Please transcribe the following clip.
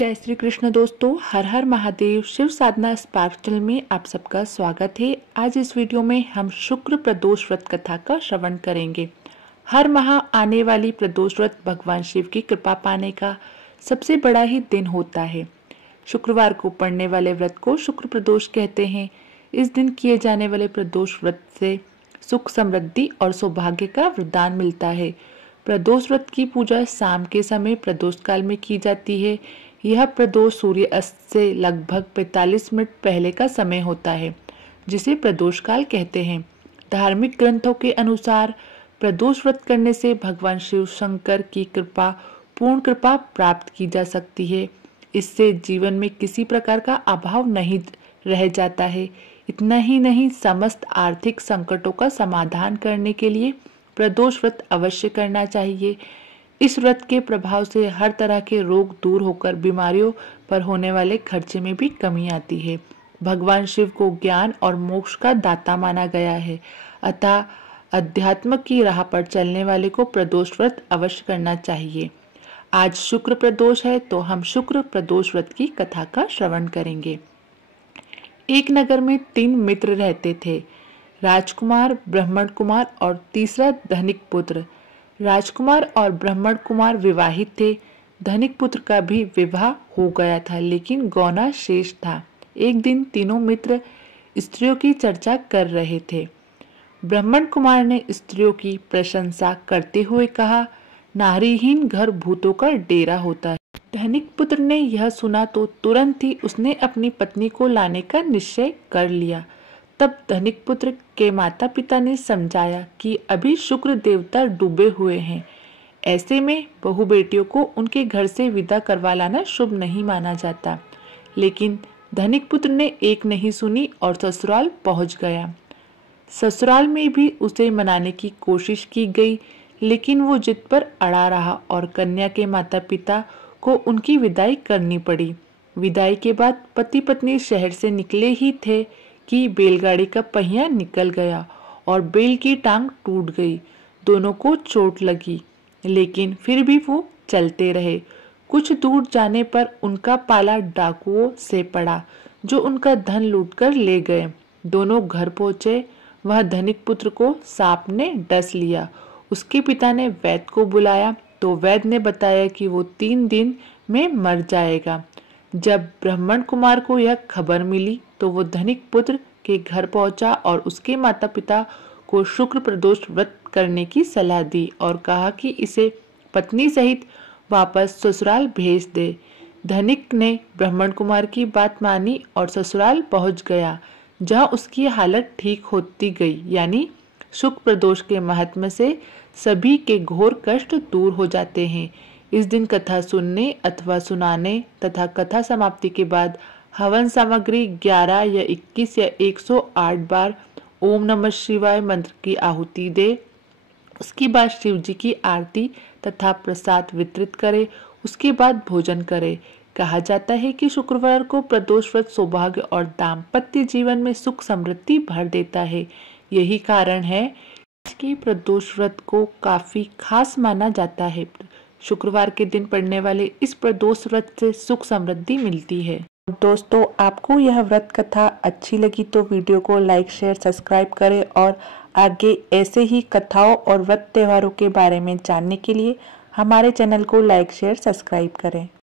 जय श्री कृष्ण दोस्तों, हर हर महादेव। शिव साधना spark channel में आप सबका स्वागत है। आज इस वीडियो में हम शुक्र प्रदोष व्रत कथा का श्रवण करेंगे। हर माह आने वाली प्रदोष व्रत भगवान शिव की कृपा पाने का सबसे बड़ा ही दिन होता है। शुक्रवार को पड़ने वाले व्रत को शुक्र प्रदोष कहते हैं। इस दिन किए जाने वाले प्रदोष व्रत से सुख, समृद्धि और सौभाग्य का वरदान मिलता है। प्रदोष व्रत की पूजा शाम के समय प्रदोष काल में की जाती है। यह प्रदोष सूर्य अस्त से लगभग 45 मिनट पहले का समय होता है, जिसे प्रदोष काल कहते हैं। धार्मिक ग्रंथों के अनुसार प्रदोष व्रत करने से भगवान शिव शंकर की पूर्ण कृपा प्राप्त की जा सकती है। इससे जीवन में किसी प्रकार का अभाव नहीं रह जाता है। इतना ही नहीं, समस्त आर्थिक संकटों का समाधान करने के लिए प्रदोष व्रत अवश्य करना चाहिए। इस व्रत के प्रभाव से हर तरह के रोग दूर होकर बीमारियों पर होने वाले खर्चे में भी कमी आती है। भगवान शिव को ज्ञान और मोक्ष का दाता माना गया है, अतः अध्यात्म की राह पर चलने वाले को प्रदोष व्रत अवश्य करना चाहिए। आज शुक्र प्रदोष है, तो हम शुक्र प्रदोष व्रत की कथा का श्रवण करेंगे। एक नगर में 3 मित्र रहते थे, राजकुमार, ब्राह्मण कुमार और तीसरा धनिक पुत्र। राजकुमार और ब्राह्मण कुमार विवाहित थे। धनिक पुत्र का भी विवाह हो गया था, लेकिन गौना शेष था। एक दिन तीनों मित्र स्त्रियों की चर्चा कर रहे थे। ब्राह्मण कुमार ने स्त्रियों की प्रशंसा करते हुए कहा, नारीहीन घर भूतों का डेरा होता है। धनिक पुत्र ने यह सुना तो तुरंत ही उसने अपनी पत्नी को लाने का निश्चय कर लिया। तब धनिक पुत्र के माता पिता ने समझाया कि अभी शुक्र देवता डूबे हुए हैं, ऐसे में बहू बेटियों को उनके घर से विदा करवा लाना शुभ नहीं माना जाता। लेकिन धनिक पुत्र ने एक नहीं सुनी और ससुराल पहुंच गया। ससुराल में भी उसे मनाने की कोशिश की गई, लेकिन वो जिद पर अड़ा रहा और कन्या के माता पिता को उनकी विदाई करनी पड़ी। विदाई के बाद पति पत्नी शहर से निकले ही थे कि बैलगाड़ी का पहिया निकल गया और बैल की टांग टूट गई। दोनों को चोट लगी, लेकिन फिर भी वो चलते रहे। कुछ दूर जाने पर उनका पाला डाकुओं से पड़ा, जो उनका धन लूटकर ले गए। दोनों घर पहुंचे। वह धनिक पुत्र को सांप ने डस लिया। उसके पिता ने वैद्य को बुलाया तो वैद्य ने बताया कि वो 3 दिन में मर जाएगा। जब ब्राह्मण कुमार को यह खबर मिली तो वो धनिक पुत्र के घर पहुंचा और उसके माता पिता को शुक्र प्रदोष व्रत करने की सलाह दी और कहा कि इसे पत्नी सहित वापस ससुराल भेज दे। धनिक ने ब्राह्मण कुमार की बात मानी और ससुराल पहुंच गया, जहां उसकी हालत ठीक होती गई। यानी शुक्र प्रदोष के महात्म्य से सभी के घोर कष्ट दूर हो जाते हैं। इस दिन कथा सुनने अथवा सुनाने तथा कथा समाप्ति के बाद हवन सामग्री 11 या 21 या 108 बार ओम नमः शिवाय मंत्र की आहुति दे। उसके बाद शिव जी की आरती तथा प्रसाद वितरित करे। उसके बाद भोजन करे। कहा जाता है कि शुक्रवार को प्रदोष व्रत सौभाग्य और दाम्पत्य जीवन में सुख समृद्धि भर देता है। यही कारण है कि प्रदोष व्रत को काफी खास माना जाता है। शुक्रवार के दिन पड़ने वाले इस प्रदोष व्रत से सुख समृद्धि मिलती है। दोस्तों, आपको यह व्रत कथा अच्छी लगी तो वीडियो को लाइक, शेयर, सब्सक्राइब करें और आगे ऐसे ही कथाओं और व्रत त्योहारों के बारे में जानने के लिए हमारे चैनल को लाइक, शेयर, सब्सक्राइब करें।